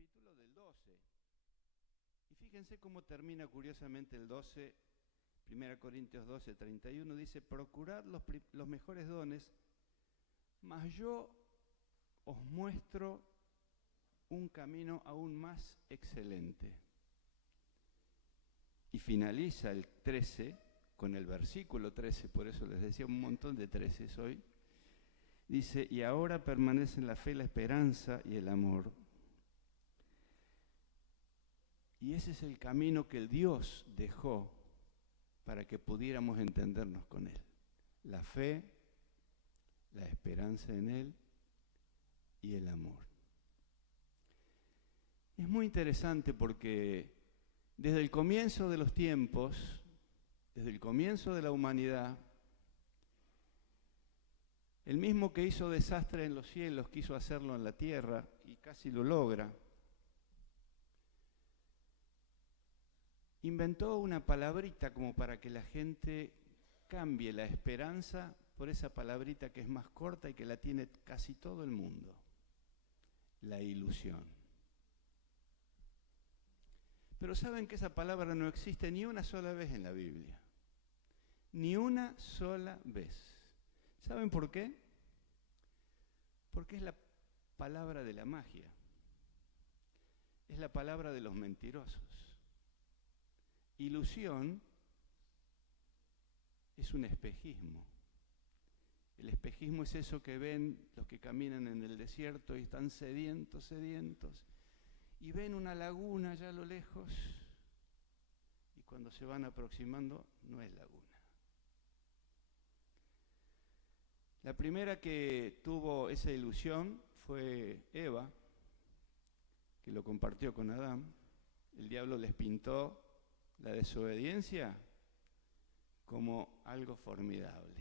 capítulo del 12. Y fíjense cómo termina curiosamente el 12, 1 Corintios 12, 31, dice, procurad los mejores dones, mas yo os muestro un camino aún más excelente. Y finaliza el 13 con el versículo 13, por eso les decía un montón de 13 hoy. Dice, y ahora permanecen la fe, la esperanza y el amor. Y ese es el camino que el Dios dejó para que pudiéramos entendernos con Él. La fe, la esperanza en Él y el amor. Es muy interesante porque desde el comienzo de los tiempos, desde el comienzo de la humanidad, el mismo que hizo desastre en los cielos quiso hacerlo en la tierra y casi lo logra. Inventó una palabrita como para que la gente cambie la esperanza por esa palabrita que es más corta y que la tiene casi todo el mundo, la ilusión. Pero saben que esa palabra no existe ni una sola vez en la Biblia, ni una sola vez. ¿Saben por qué? Porque es la palabra de la magia, es la palabra de los mentirosos. Ilusión es un espejismo. El espejismo es eso que ven los que caminan en el desierto y están sedientos, y ven una laguna allá a lo lejos, y cuando se van aproximando no es laguna. La primera que tuvo esa ilusión fue Eva, que lo compartió con Adán. El diablo les pintó la desobediencia como algo formidable.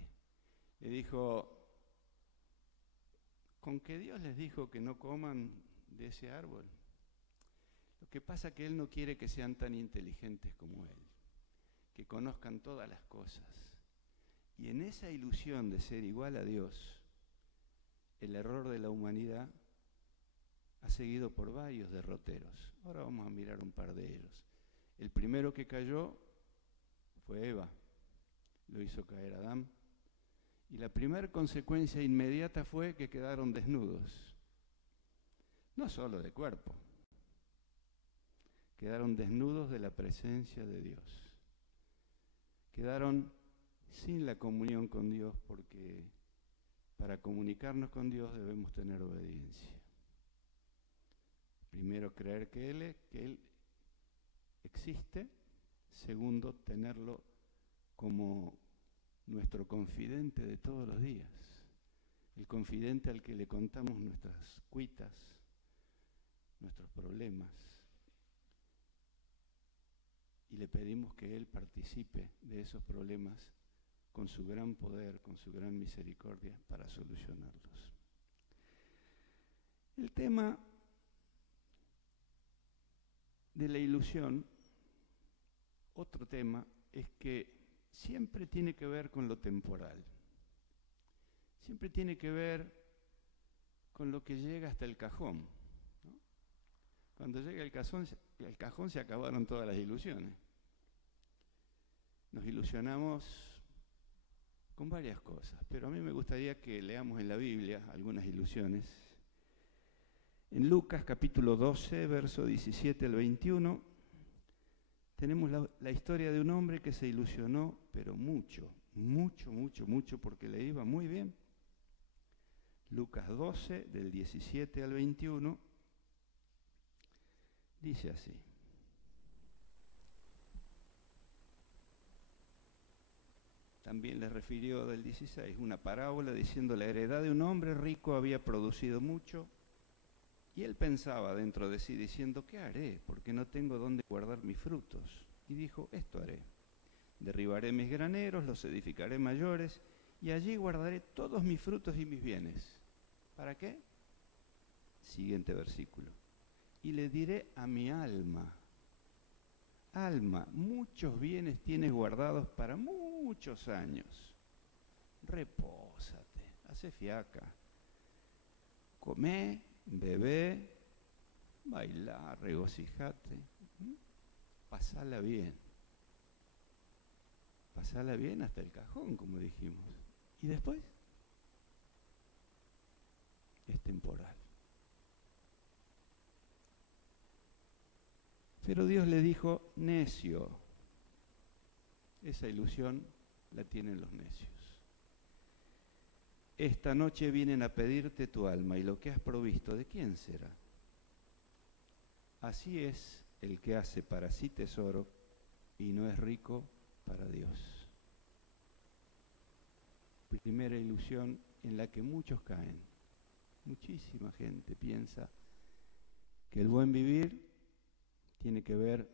Le dijo, ¿con qué Dios les dijo que no coman de ese árbol? Lo que pasa es que Él no quiere que sean tan inteligentes como Él, que conozcan todas las cosas. Y en esa ilusión de ser igual a Dios, el error de la humanidad ha seguido por varios derroteros. Ahora vamos a mirar un par de ellos. El primero que cayó fue Eva, lo hizo caer Adán. Y la primera consecuencia inmediata fue que quedaron desnudos. No solo de cuerpo, quedaron desnudos de la presencia de Dios. Quedaron sin la comunión con Dios porque para comunicarnos con Dios debemos tener obediencia. Primero, creer que Él existe. Segundo, tenerlo como nuestro confidente de todos los días. El confidente al que le contamos nuestras cuitas, nuestros problemas. Y le pedimos que Él participe de esos problemas con su gran poder, con su gran misericordia para solucionarlos. El tema de la ilusión, otro tema, es que siempre tiene que ver con lo temporal. Siempre tiene que ver con lo que llega hasta el cajón, ¿no? Cuando llega el cajón se acabaron todas las ilusiones. Nos ilusionamos con varias cosas, pero a mí me gustaría que leamos en la Biblia algunas ilusiones. En Lucas capítulo 12, verso 17 al 21, tenemos la historia de un hombre que se ilusionó, pero mucho, porque le iba muy bien. Lucas 12, del 17 al 21, dice así. También le refirió del 16, una parábola diciendo, la heredad de un hombre rico había producido mucho, y él pensaba dentro de sí diciendo, ¿qué haré? Porque no tengo dónde guardar mis frutos. Y dijo, esto haré. Derribaré mis graneros, los edificaré mayores, y allí guardaré todos mis frutos y mis bienes. ¿Para qué? Siguiente versículo. Y le diré a mi alma, alma, muchos bienes tienes guardados para muchos años. Repósate, hace fiaca. Comé, bebé bailá, regocijate, pasala bien. Pasala bien hasta el cajón, como dijimos. Y después es temporal. Pero Dios le dijo, necio. Esa ilusión la tienen los necios. Esta noche vienen a pedirte tu alma y lo que has provisto, ¿de quién será? Así es el que hace para sí tesoro y no es rico para Dios. Primera ilusión en la que muchos caen. Muchísima gente piensa que el buen vivir tiene que ver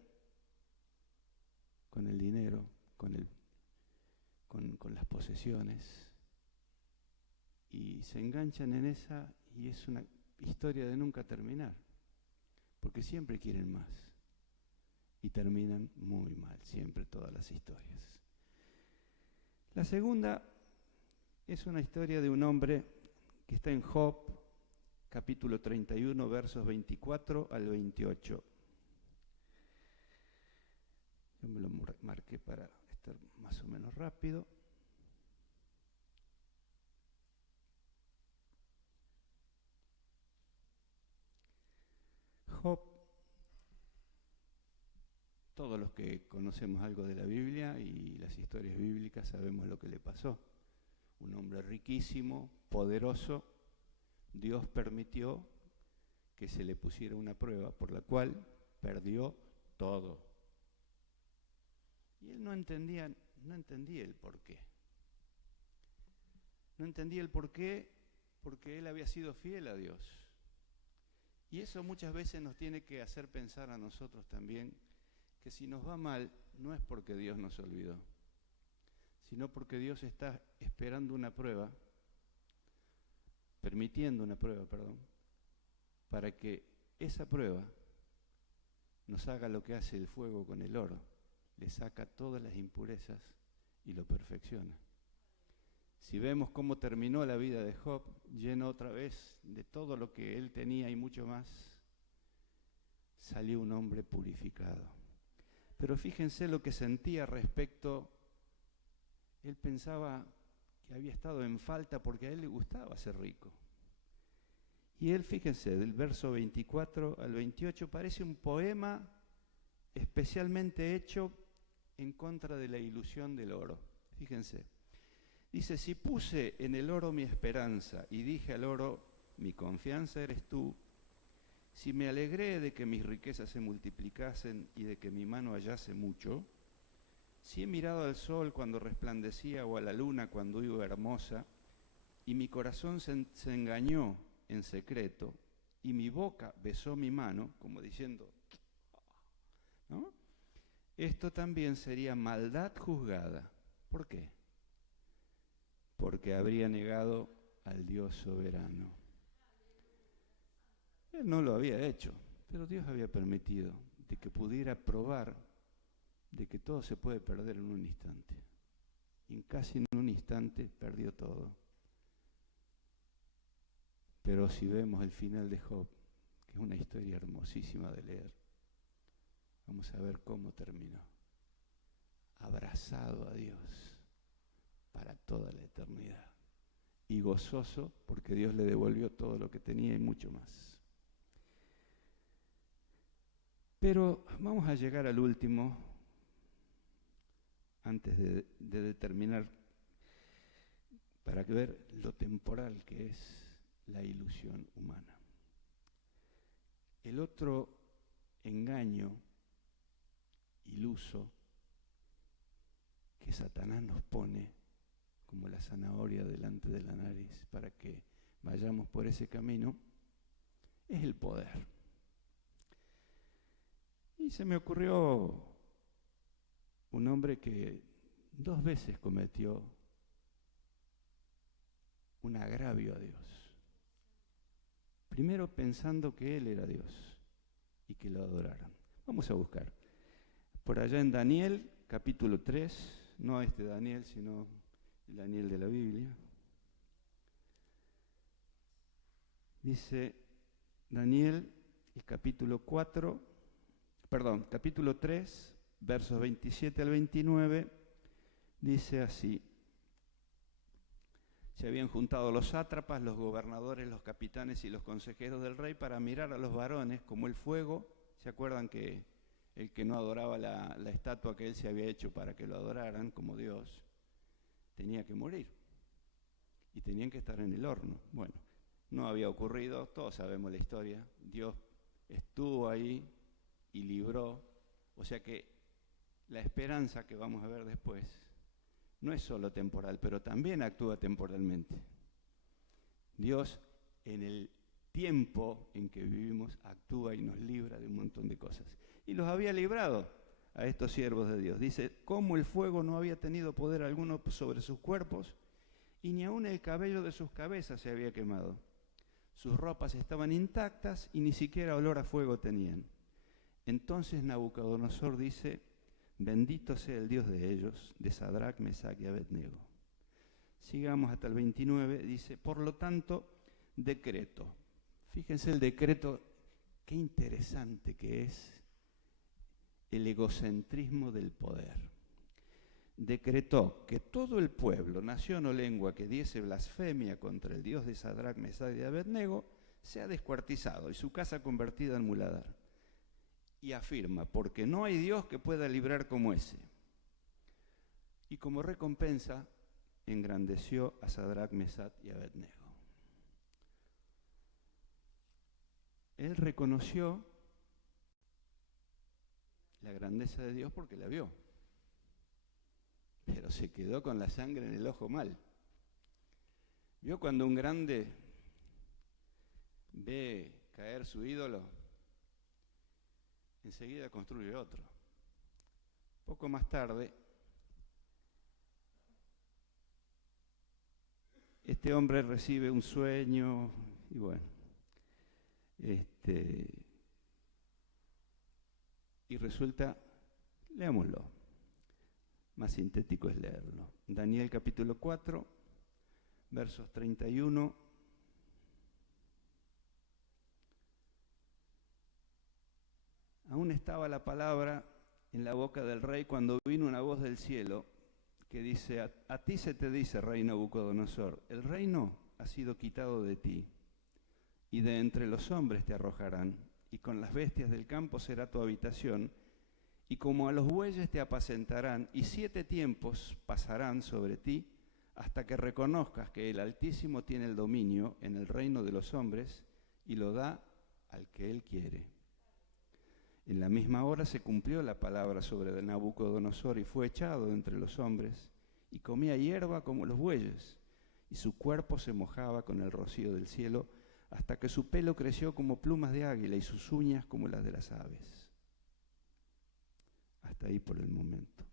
con el dinero, con las posesiones, y se enganchan en esa y es una historia de nunca terminar, porque siempre quieren más y terminan muy mal, siempre todas las historias. La segunda es una historia de un hombre que está en Job, capítulo 31, versos 24 al 28. Yo me lo marqué para estar más o menos rápido. Job, todos los que conocemos algo de la Biblia y las historias bíblicas sabemos lo que le pasó. Un hombre riquísimo, poderoso, Dios permitió que se le pusiera una prueba por la cual perdió todo. Y él no entendía el porqué. No entendía el porqué porque él había sido fiel a Dios. Y eso muchas veces nos tiene que hacer pensar a nosotros también que si nos va mal no es porque Dios nos olvidó, sino porque Dios está esperando una prueba, permitiendo una prueba, para que esa prueba nos haga lo que hace el fuego con el oro, le saca todas las impurezas y lo perfecciona. Si vemos cómo terminó la vida de Job, lleno otra vez de todo lo que él tenía y mucho más, salió un hombre purificado. Pero fíjense lo que sentía respecto, él pensaba que había estado en falta porque a él le gustaba ser rico. Y él, fíjense, del verso 24 al 28 parece un poema especialmente hecho en contra de la ilusión del oro. Fíjense. Dice, si puse en el oro mi esperanza y dije al oro, mi confianza eres tú, si me alegré de que mis riquezas se multiplicasen y de que mi mano hallase mucho, si he mirado al sol cuando resplandecía o a la luna cuando iba hermosa, y mi corazón se engañó en secreto, y mi boca besó mi mano, como diciendo, ¿no? Esto también sería maldad juzgada. ¿Por qué? Porque habría negado al Dios soberano. Él no lo había hecho, pero Dios había permitido de que pudiera probar de que todo se puede perder en un instante. Y casi en un instante perdió todo. Pero si vemos el final de Job, que es una historia hermosísima de leer, vamos a ver cómo terminó. Abrazado a Dios para toda la eternidad. Y gozoso porque Dios le devolvió todo lo que tenía y mucho más. Pero vamos a llegar al último, antes de determinar, para ver lo temporal que es la ilusión humana. El otro engaño iluso que Satanás nos pone como la zanahoria delante de la nariz para que vayamos por ese camino, es el poder. Y se me ocurrió un hombre que 2 veces cometió un agravio a Dios. Primero pensando que Él era Dios y que lo adoraran. Vamos a buscar. Por allá en Daniel, capítulo 3, no este Daniel, sino el Daniel de la Biblia. Dice Daniel, el capítulo 3, versos 27 al 29, dice así: se habían juntado los sátrapas, los gobernadores, los capitanes y los consejeros del rey para mirar a los varones como el fuego. ¿Se acuerdan que el que no adoraba la estatua que él se había hecho para que lo adoraran como Dios, tenía que morir? Y tenían que estar en el horno. Bueno, no había ocurrido, todos sabemos la historia. Dios estuvo ahí y libró. O sea que la esperanza que vamos a ver después no es solo temporal, pero también actúa temporalmente. Dios, en el tiempo en que vivimos, actúa y nos libra de un montón de cosas. Y los había librado a estos siervos de Dios. Dice, como el fuego no había tenido poder alguno sobre sus cuerpos, y ni aun el cabello de sus cabezas se había quemado. Sus ropas estaban intactas y ni siquiera olor a fuego tenían. Entonces Nabucodonosor dice, bendito sea el Dios de ellos, de Sadrac, Mesac y Abednego. Sigamos hasta el 29, dice, por lo tanto, decreto. Fíjense el decreto, qué interesante que es el egocentrismo del poder. Decretó que todo el pueblo, nación o lengua que diese blasfemia contra el Dios de Sadrac, Mesac y Abednego sea descuartizado y su casa convertida en muladar. Y afirma, porque no hay Dios que pueda librar como ese. Y como recompensa, engrandeció a Sadrac, Mesac y Abednego. Él reconoció la grandeza de Dios porque la vio, pero se quedó con la sangre en el ojo mal. ¿Vio cuando un grande ve caer su ídolo? Enseguida construye otro. Poco más tarde, este hombre recibe un sueño y bueno, y resulta, leámoslo, más sintético es leerlo. Daniel capítulo 4, versos 31. Aún estaba la palabra en la boca del rey cuando vino una voz del cielo que dice, a ti se te dice, rey Nabucodonosor, el reino ha sido quitado de ti, y de entre los hombres te arrojarán, y con las bestias del campo será tu habitación, y como a los bueyes te apacentarán, y 7 tiempos pasarán sobre ti, hasta que reconozcas que el Altísimo tiene el dominio en el reino de los hombres, y lo da al que él quiere. En la misma hora se cumplió la palabra sobre Nabucodonosor y fue echado entre los hombres y comía hierba como los bueyes y su cuerpo se mojaba con el rocío del cielo hasta que su pelo creció como plumas de águila y sus uñas como las de las aves. Hasta ahí por el momento.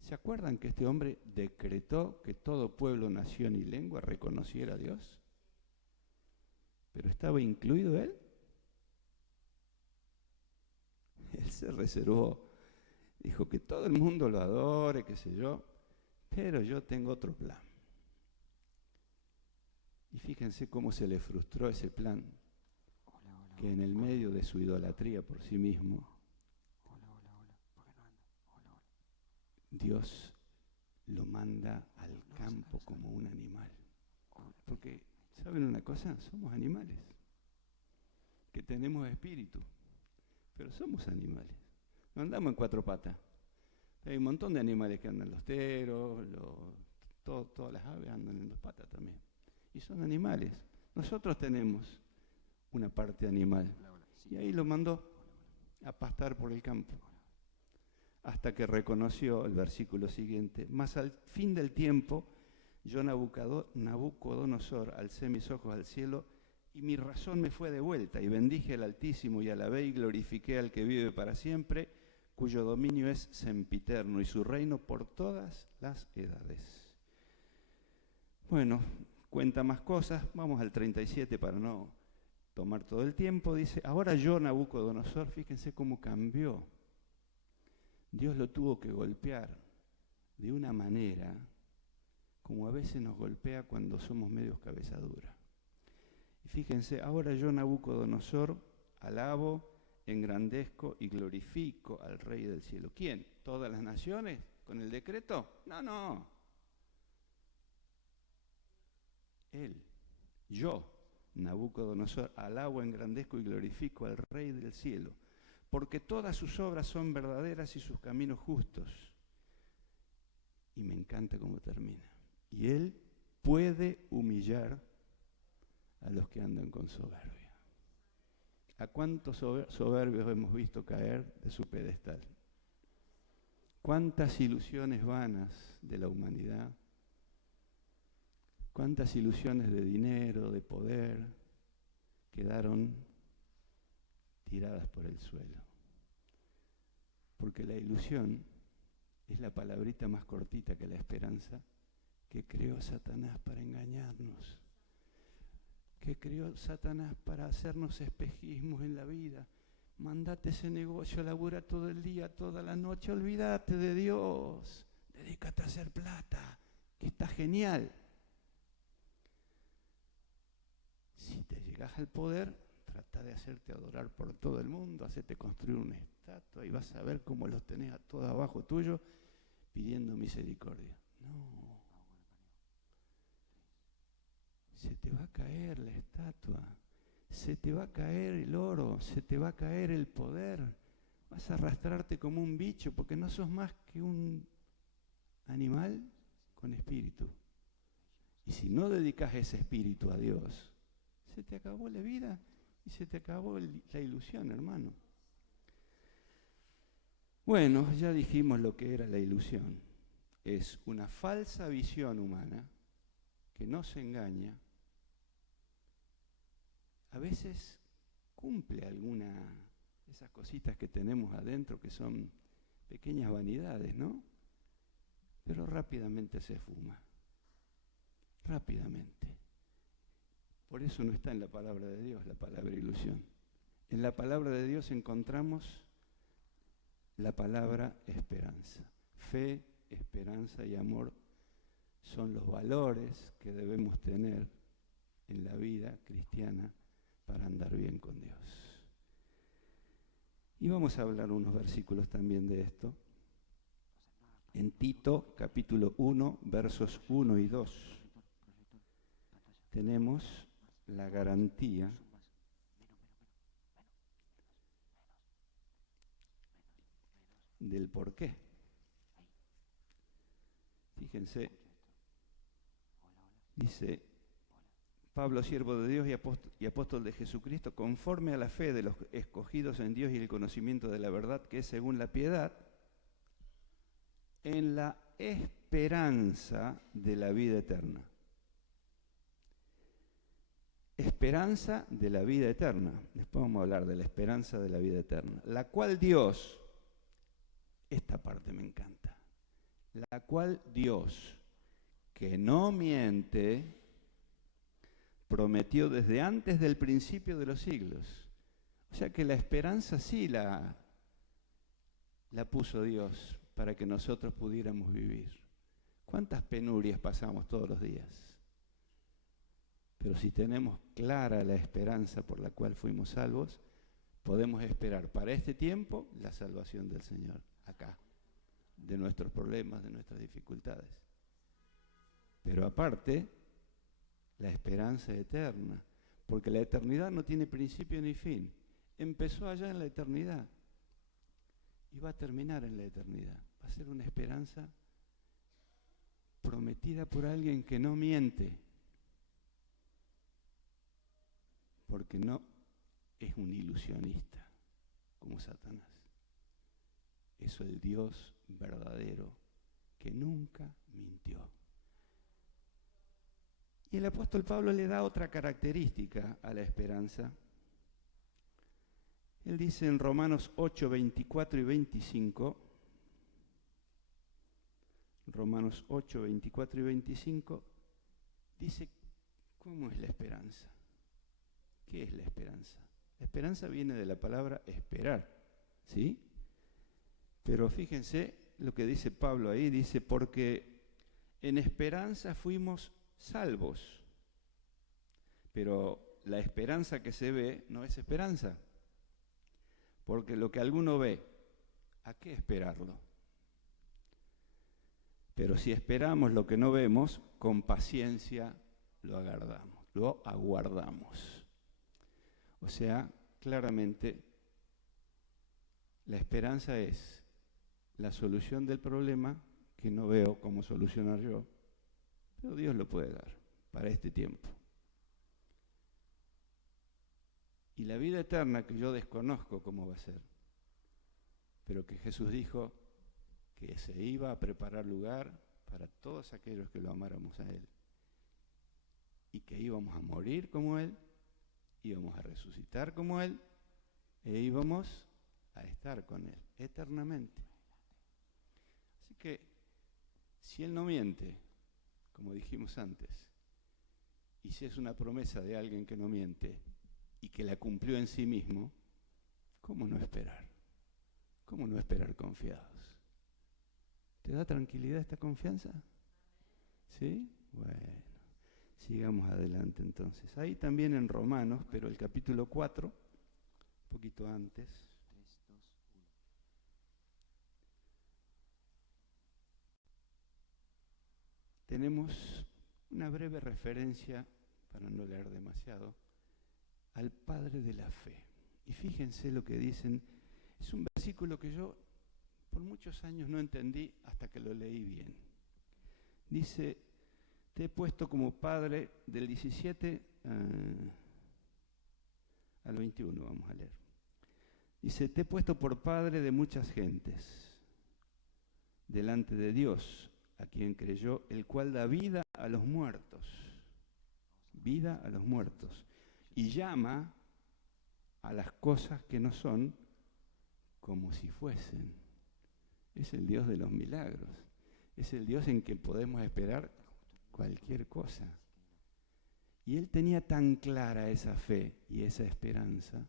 ¿Se acuerdan que este hombre decretó que todo pueblo, nación y lengua reconociera a Dios? ¿Pero estaba incluido él? Él se reservó, dijo que todo el mundo lo adore, qué sé yo, pero yo tengo otro plan. Y fíjense cómo se le frustró ese plan, que en el medio de su idolatría por sí mismo, Dios lo manda al campo como un animal. Porque, ¿saben una cosa? Somos animales, que tenemos espíritu. Pero somos animales, no andamos en 4 patas. Hay un montón de animales que andan, los teros, todas las aves andan en 2 patas también. Y son animales. Nosotros tenemos una parte animal. Y ahí lo mandó a pastar por el campo. Hasta que reconoció, el versículo siguiente, mas al fin del tiempo, yo Nabucodonosor alcé mis ojos al cielo y mi razón me fue de vuelta, y bendije al Altísimo, y alabé y glorifiqué al que vive para siempre, cuyo dominio es sempiterno, y su reino por todas las edades. Bueno, cuenta más cosas, vamos al 37 para no tomar todo el tiempo. Dice, ahora yo, Nabucodonosor, fíjense cómo cambió. Dios lo tuvo que golpear de una manera como a veces nos golpea cuando somos medios cabeza dura. Y fíjense, ahora yo, Nabucodonosor, alabo, engrandezco y glorifico al Rey del cielo. ¿Quién? ¿Todas las naciones con el decreto? No. Él, yo, Nabucodonosor, alabo, engrandezco y glorifico al Rey del cielo, porque todas sus obras son verdaderas y sus caminos justos. Y me encanta cómo termina. Y Él puede humillar a los que andan con soberbia. ¿A cuántos soberbios hemos visto caer de su pedestal? ¿Cuántas ilusiones vanas de la humanidad? ¿Cuántas ilusiones de dinero, de poder, quedaron tiradas por el suelo? Porque la ilusión es la palabrita más cortita que la esperanza que creó Satanás para engañarnos, que creó Satanás para hacernos espejismos en la vida. Mandate ese negocio, labura todo el día, toda la noche, olvídate de Dios, dedícate a hacer plata, que está genial. Si te llegas al poder, trata de hacerte adorar por todo el mundo, hacerte construir una estatua y vas a ver cómo los tenés a todos abajo tuyo pidiendo misericordia. No. Se te va a caer la estatua, se te va a caer el oro, se te va a caer el poder. Vas a arrastrarte como un bicho porque no sos más que un animal con espíritu. Y si no dedicas ese espíritu a Dios, se te acabó la vida y se te acabó la ilusión, hermano. Bueno, ya dijimos lo que era la ilusión. Es una falsa visión humana que nos engaña. A veces cumple alguna de esas cositas que tenemos adentro que son pequeñas vanidades, ¿no? Pero rápidamente se esfuma. Rápidamente. Por eso no está en la palabra de Dios la palabra ilusión. En la palabra de Dios encontramos la palabra esperanza. Fe, esperanza y amor son los valores que debemos tener en la vida cristiana para andar bien con Dios. Y vamos a hablar unos versículos también de esto. En Tito, capítulo 1, versos 1 y 2, tenemos la garantía del porqué. Fíjense, dice Pablo, siervo de Dios y apóstol de Jesucristo, conforme a la fe de los escogidos en Dios y el conocimiento de la verdad que es según la piedad, en la esperanza de la vida eterna. Esperanza de la vida eterna. Después vamos a hablar de la esperanza de la vida eterna. La cual Dios, esta parte me encanta, la cual Dios, que no miente, prometió desde antes del principio de los siglos. O sea que la esperanza sí la puso Dios para que nosotros pudiéramos vivir. ¿Cuántas penurias pasamos todos los días? Pero si tenemos clara la esperanza por la cual fuimos salvos, podemos esperar para este tiempo la salvación del Señor, acá, de nuestros problemas, de nuestras dificultades. Pero aparte, la esperanza eterna, porque la eternidad no tiene principio ni fin. Empezó allá en la eternidad y va a terminar en la eternidad. Va a ser una esperanza prometida por alguien que no miente, porque no es un ilusionista como Satanás. Es el Dios verdadero que nunca mintió. Y el apóstol Pablo le da otra característica a la esperanza. Él dice en Romanos 8, 24 y 25, Romanos 8, 24 y 25, dice, ¿cómo es la esperanza? ¿Qué es la esperanza? La esperanza viene de la palabra esperar, ¿sí? Pero fíjense lo que dice Pablo ahí, dice, porque en esperanza fuimos salvos. Pero la esperanza que se ve no es esperanza. Porque lo que alguno ve, ¿a qué esperarlo? Pero si esperamos lo que no vemos, con paciencia lo aguardamos. O sea, claramente, la esperanza es la solución del problema que no veo cómo solucionar yo, pero Dios lo puede dar para este tiempo. Y la vida eterna que yo desconozco cómo va a ser, pero que Jesús dijo que se iba a preparar lugar para todos aquellos que lo amáramos a Él. Y que íbamos a morir como Él, íbamos a resucitar como Él, e íbamos a estar con Él eternamente. Así que, si Él no miente, como dijimos antes, y si es una promesa de alguien que no miente y que la cumplió en sí mismo, ¿cómo no esperar? ¿Cómo no esperar confiados? ¿Te da tranquilidad esta confianza? ¿Sí? Bueno, sigamos adelante entonces. Ahí también en Romanos, pero el capítulo 4, un poquito antes. 3, 2, 1. Tenemos una breve referencia, para no leer demasiado, al Padre de la fe. Y fíjense lo que dicen. Es un versículo que yo por muchos años no entendí hasta que lo leí bien. Dice, te he puesto como padre, del 17 al 21, vamos a leer. Dice, te he puesto por padre de muchas gentes, delante de Dios, a quien creyó, el cual da vida a los muertos. Vida a los muertos. Y llama a las cosas que no son como si fuesen. Es el Dios de los milagros. Es el Dios en que podemos esperar cualquier cosa. Y él tenía tan clara esa fe y esa esperanza,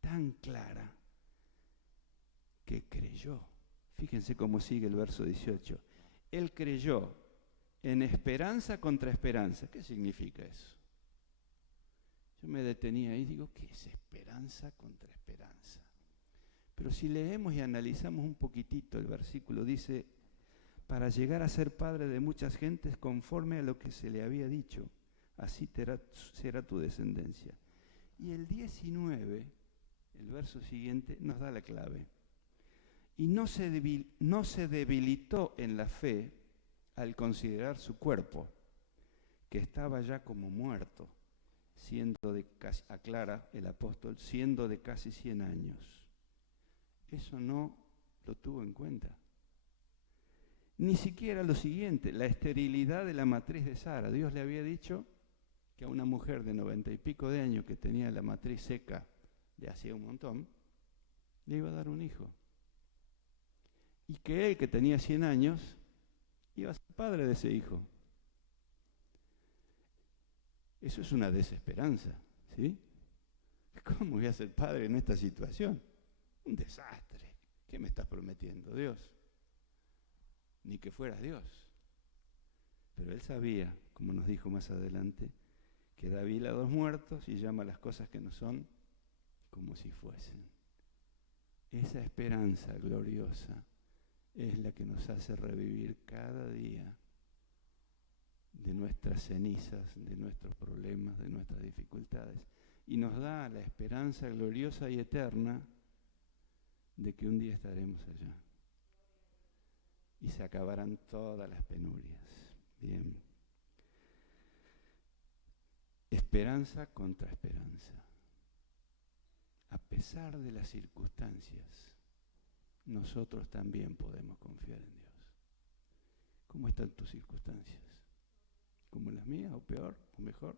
tan clara, que creyó. Fíjense cómo sigue el verso 18. Él creyó en esperanza contra esperanza. ¿Qué significa eso? Yo me detenía ahí y digo, ¿qué es esperanza contra esperanza? Pero si leemos y analizamos un poquitito el versículo, dice, para llegar a ser padre de muchas gentes conforme a lo que se le había dicho, así será tu descendencia. Y el 19, el verso siguiente, nos da la clave. Y no se debilitó en la fe al considerar su cuerpo, que estaba ya como muerto, aclara el apóstol, siendo de casi 100 años. Eso no lo tuvo en cuenta. Ni siquiera lo siguiente, la esterilidad de la matriz de Sara. Dios le había dicho que a una mujer de 90 y pico de años que tenía la matriz seca de hacía un montón, le iba a dar un hijo. Y que él, que tenía 100 años, iba a ser padre de ese hijo. Eso es una desesperanza, ¿sí? ¿Cómo voy a ser padre en esta situación? Un desastre. ¿Qué me estás prometiendo, Dios? Ni que fueras Dios. Pero él sabía, como nos dijo más adelante, que da vida a los muertos y llama a las cosas que no son como si fuesen. Esa esperanza gloriosa es la que nos hace revivir cada día de nuestras cenizas, de nuestros problemas, de nuestras dificultades. Y nos da la esperanza gloriosa y eterna de que un día estaremos allá. Y se acabarán todas las penurias. Bien. Esperanza contra esperanza. A pesar de las circunstancias, nosotros también podemos confiar en Dios. ¿Cómo están tus circunstancias? ¿Como las mías o peor o mejor?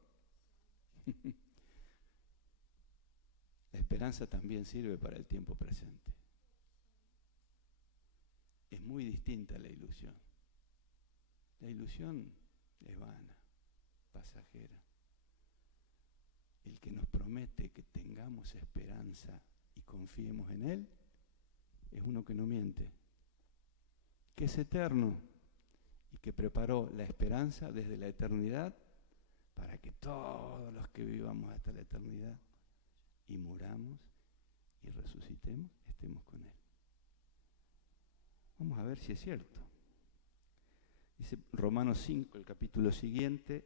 La esperanza también sirve para el tiempo presente. Es muy distinta a la ilusión. La ilusión es vana, pasajera. El que nos promete que tengamos esperanza y confiemos en Él es uno que no miente, que es eterno y que preparó la esperanza desde la eternidad para que todos los que vivamos hasta la eternidad y muramos y resucitemos, estemos con Él. Vamos a ver si es cierto. Dice Romanos 5, el capítulo siguiente,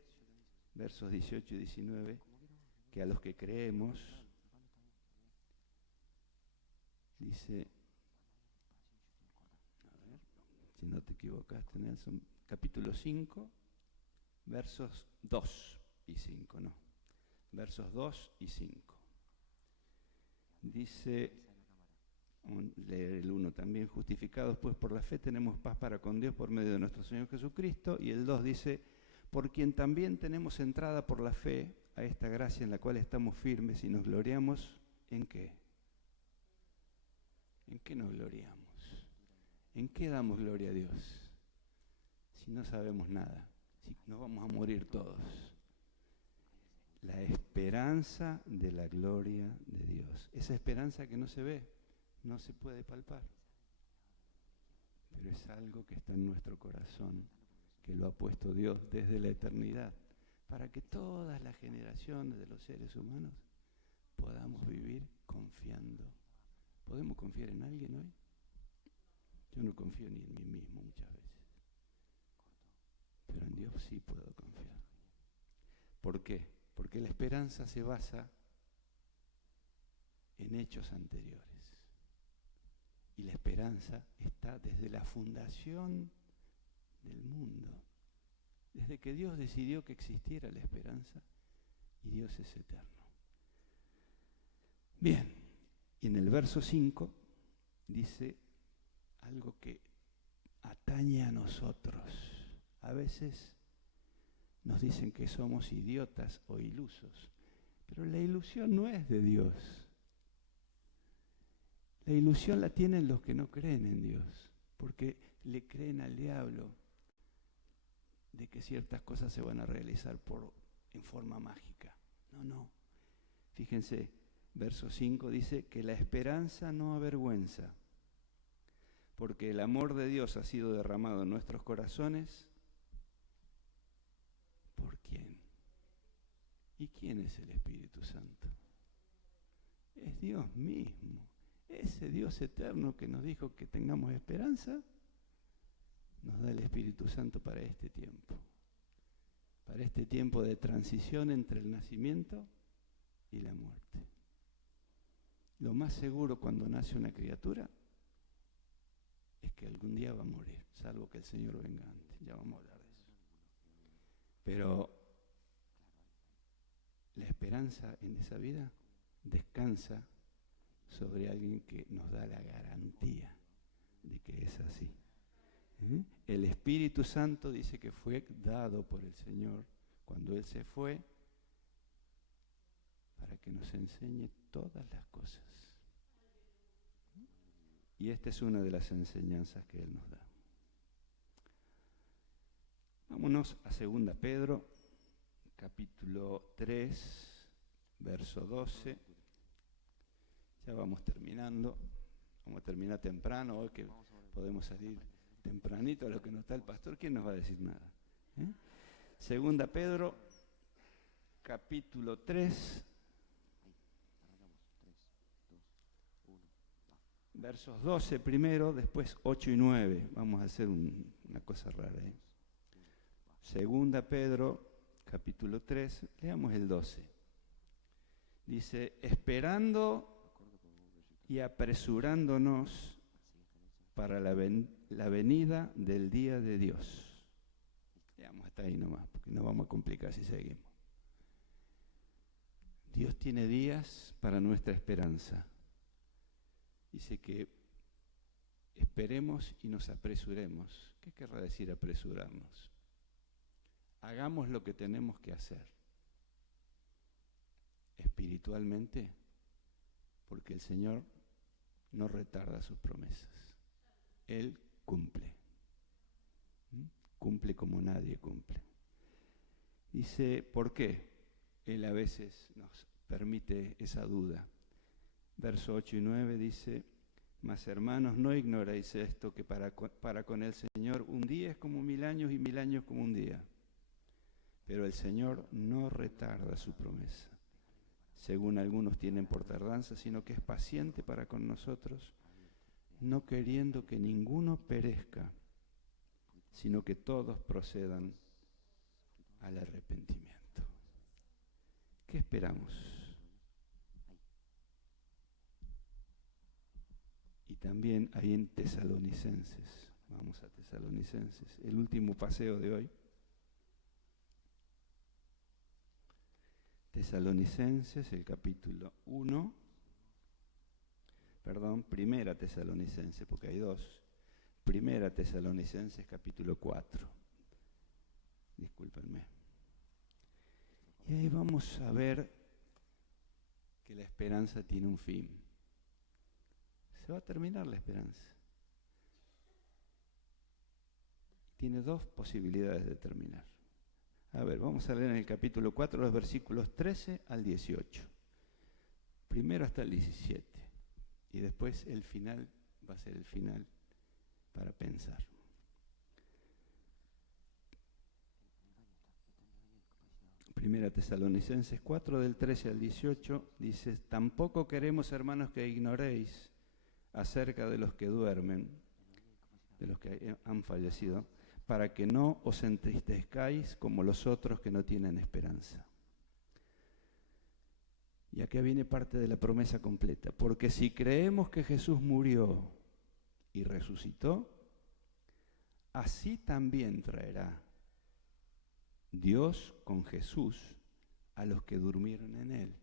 versos 18 y 19, que a los que creemos, dice, a ver, si no te equivocaste, Nelson, capítulo 5, versos 2 y 5, no, versos 2 y 5. Dice, leer el 1 también, justificados pues por la fe tenemos paz para con Dios por medio de nuestro Señor Jesucristo, y el 2 dice, por quien también tenemos entrada por la fe a esta gracia en la cual estamos firmes y nos gloriamos, ¿en qué? ¿En qué nos gloriamos? ¿En qué damos gloria a Dios? Si no sabemos nada, si nos vamos a morir todos. La esperanza de la gloria de Dios. Esa esperanza que no se ve, no se puede palpar, pero es algo que está en nuestro corazón, que lo ha puesto Dios desde la eternidad, para que todas las generaciones de los seres humanos podamos vivir confiando. ¿Podemos confiar en alguien hoy? Yo no confío ni en mí mismo muchas veces, pero en Dios sí puedo confiar. ¿Por qué? Porque la esperanza se basa en hechos anteriores. Y la esperanza está desde la fundación del mundo. Desde que Dios decidió que existiera la esperanza, y Dios es eterno. Bien, y en el verso 5 dice algo que atañe a nosotros. A veces nos dicen que somos idiotas o ilusos, pero la ilusión no es de Dios. La ilusión la tienen los que no creen en Dios, porque le creen al diablo de que ciertas cosas se van a realizar en forma mágica. No. Fíjense, verso 5 dice que la esperanza no avergüenza, porque el amor de Dios ha sido derramado en nuestros corazones. ¿Por quién? ¿Y quién es el Espíritu Santo? Es Dios mismo. Ese Dios eterno que nos dijo que tengamos esperanza, nos da el Espíritu Santo para este tiempo de transición entre el nacimiento y la muerte. Lo más seguro cuando nace una criatura es que algún día va a morir, salvo que el Señor venga antes. Ya vamos a hablar de eso. Pero la esperanza en esa vida descansa sobre alguien que nos da la garantía de que es así. El Espíritu Santo dice que fue dado por el Señor cuando Él se fue para que nos enseñe todas las cosas. Y esta es una de las enseñanzas que Él nos da. Vámonos a 2 Pedro, capítulo 3, verso 12. Ya vamos terminando. Vamos a terminar temprano hoy, que podemos salir tempranito a lo que no está el pastor. ¿Quién nos va a decir nada? 2 Pedro, capítulo 3, versos 12 primero, después 8 y 9. Vamos a hacer una cosa rara ahí. 2 Pedro, capítulo 3, leamos el 12. Dice, esperando y apresurándonos para la venida del día de Dios. Leamos hasta ahí nomás, porque no vamos a complicar si seguimos. Dios tiene días para nuestra esperanza. Dice que esperemos y nos apresuremos. ¿Qué querrá decir apresurarnos? Hagamos lo que tenemos que hacer espiritualmente, porque el Señor no retarda sus promesas. Él cumple. Cumple como nadie cumple. Dice, ¿por qué? Él a veces nos permite esa duda. Verso 8 y 9 dice, mas hermanos, no ignoréis esto, que para con el Señor un día es como 1000 años y 1000 años como un día. Pero el Señor no retarda su promesa, según algunos tienen por tardanza, sino que es paciente para con nosotros, no queriendo que ninguno perezca, sino que todos procedan al arrepentimiento. ¿Qué esperamos? Y también ahí en Tesalonicenses, vamos a Tesalonicenses, el último paseo de hoy. Tesalonicenses, el capítulo 1, Primera Tesalonicenses, porque hay dos. Primera Tesalonicenses, capítulo 4. Discúlpenme. Y ahí vamos a ver que la esperanza tiene un fin. Se va a terminar la esperanza. Tiene dos posibilidades de terminar. A ver, vamos a leer en el capítulo 4 los versículos 13 al 18. Primero hasta el 17. Y después el final va a ser el final para pensar. Primera Tesalonicenses 4, del 13 al 18, dice: tampoco queremos, hermanos, que ignoréis acerca de los que duermen, de los que han fallecido, para que no os entristezcáis como los otros que no tienen esperanza. Y acá viene parte de la promesa completa. Porque si creemos que Jesús murió y resucitó, así también traerá Dios con Jesús a los que durmieron en Él.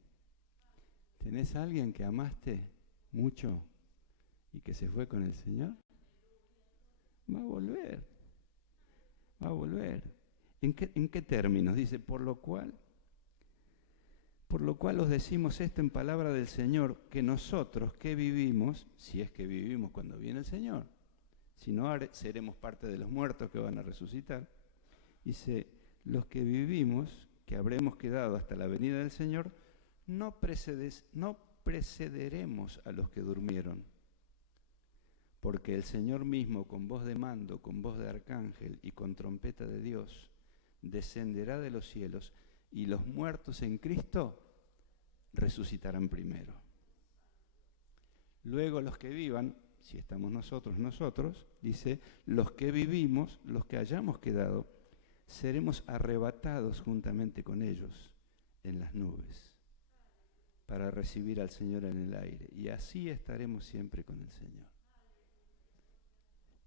¿Tenés a alguien que amaste mucho y que se fue con el Señor? Va a volver. Va a volver. ¿En qué términos? Dice, por lo cual os decimos esto en palabra del Señor, que nosotros que vivimos, si es que vivimos cuando viene el Señor, si no seremos parte de los muertos que van a resucitar, dice, los que vivimos, que habremos quedado hasta la venida del Señor, no precederemos a los que durmieron. Porque el Señor mismo, con voz de mando, con voz de arcángel y con trompeta de Dios, descenderá de los cielos, y los muertos en Cristo resucitarán primero. Luego los que vivan, si estamos nosotros, dice, los que vivimos, los que hayamos quedado, seremos arrebatados juntamente con ellos en las nubes para recibir al Señor en el aire. Y así estaremos siempre con el Señor.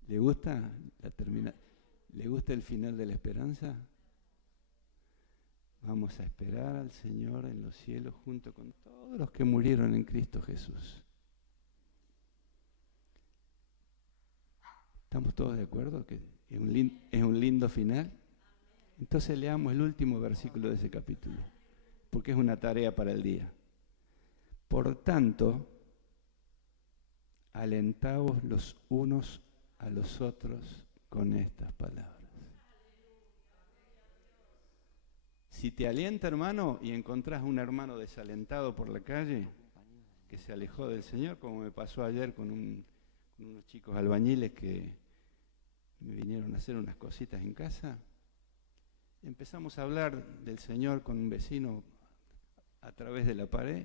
¿Le gusta ¿Le gusta el final de la esperanza? Vamos a esperar al Señor en los cielos junto con todos los que murieron en Cristo Jesús. ¿Estamos todos de acuerdo que es un lindo final? Entonces leamos el último versículo de ese capítulo, porque es una tarea para el día. Por tanto, alentaos los unos a los otros con estas palabras. Si te alienta, hermano, y encontrás un hermano desalentado por la calle, que se alejó del Señor, como me pasó ayer con unos chicos albañiles que me vinieron a hacer unas cositas en casa, empezamos a hablar del Señor con un vecino a través de la pared.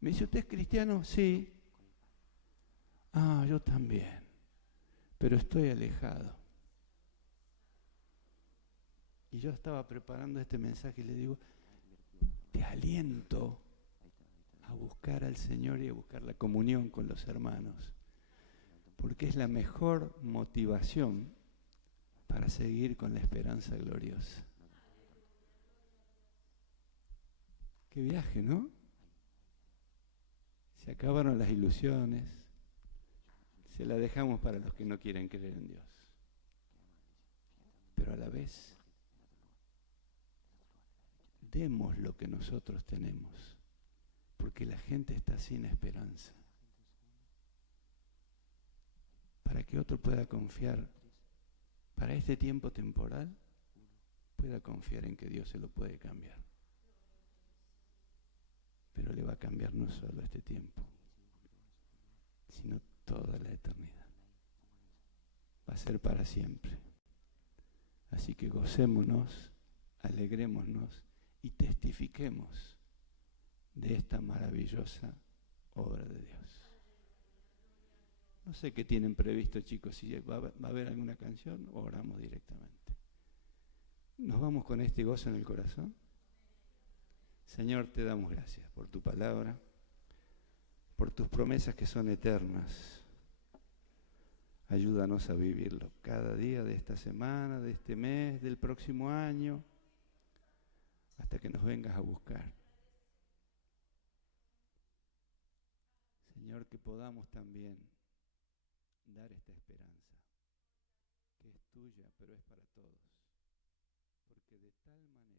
Me dice, ¿usted es cristiano? Sí. Ah, yo también, pero estoy alejado. Y yo estaba preparando este mensaje y le digo, te aliento a buscar al Señor y a buscar la comunión con los hermanos, porque es la mejor motivación para seguir con la esperanza gloriosa. Qué viaje, ¿no? Se acabaron las ilusiones, se la dejamos para los que no quieren creer en Dios. Pero a la vez, demos lo que nosotros tenemos, porque la gente está sin esperanza. Para que otro pueda confiar, para este tiempo temporal, pueda confiar en que Dios se lo puede cambiar. Pero le va a cambiar no solo este tiempo, sino toda la eternidad. Va a ser para siempre. Así que gocémonos, alegrémonos y testifiquemos de esta maravillosa obra de Dios. No sé qué tienen previsto, chicos, si va a haber alguna canción o oramos directamente. ¿Nos vamos con este gozo en el corazón? Señor, te damos gracias por tu palabra, por tus promesas que son eternas. Ayúdanos a vivirlo cada día de esta semana, de este mes, del próximo año, hasta que nos vengas a buscar. Señor, que podamos también dar esta esperanza, que es tuya, pero es para todos, porque de tal manera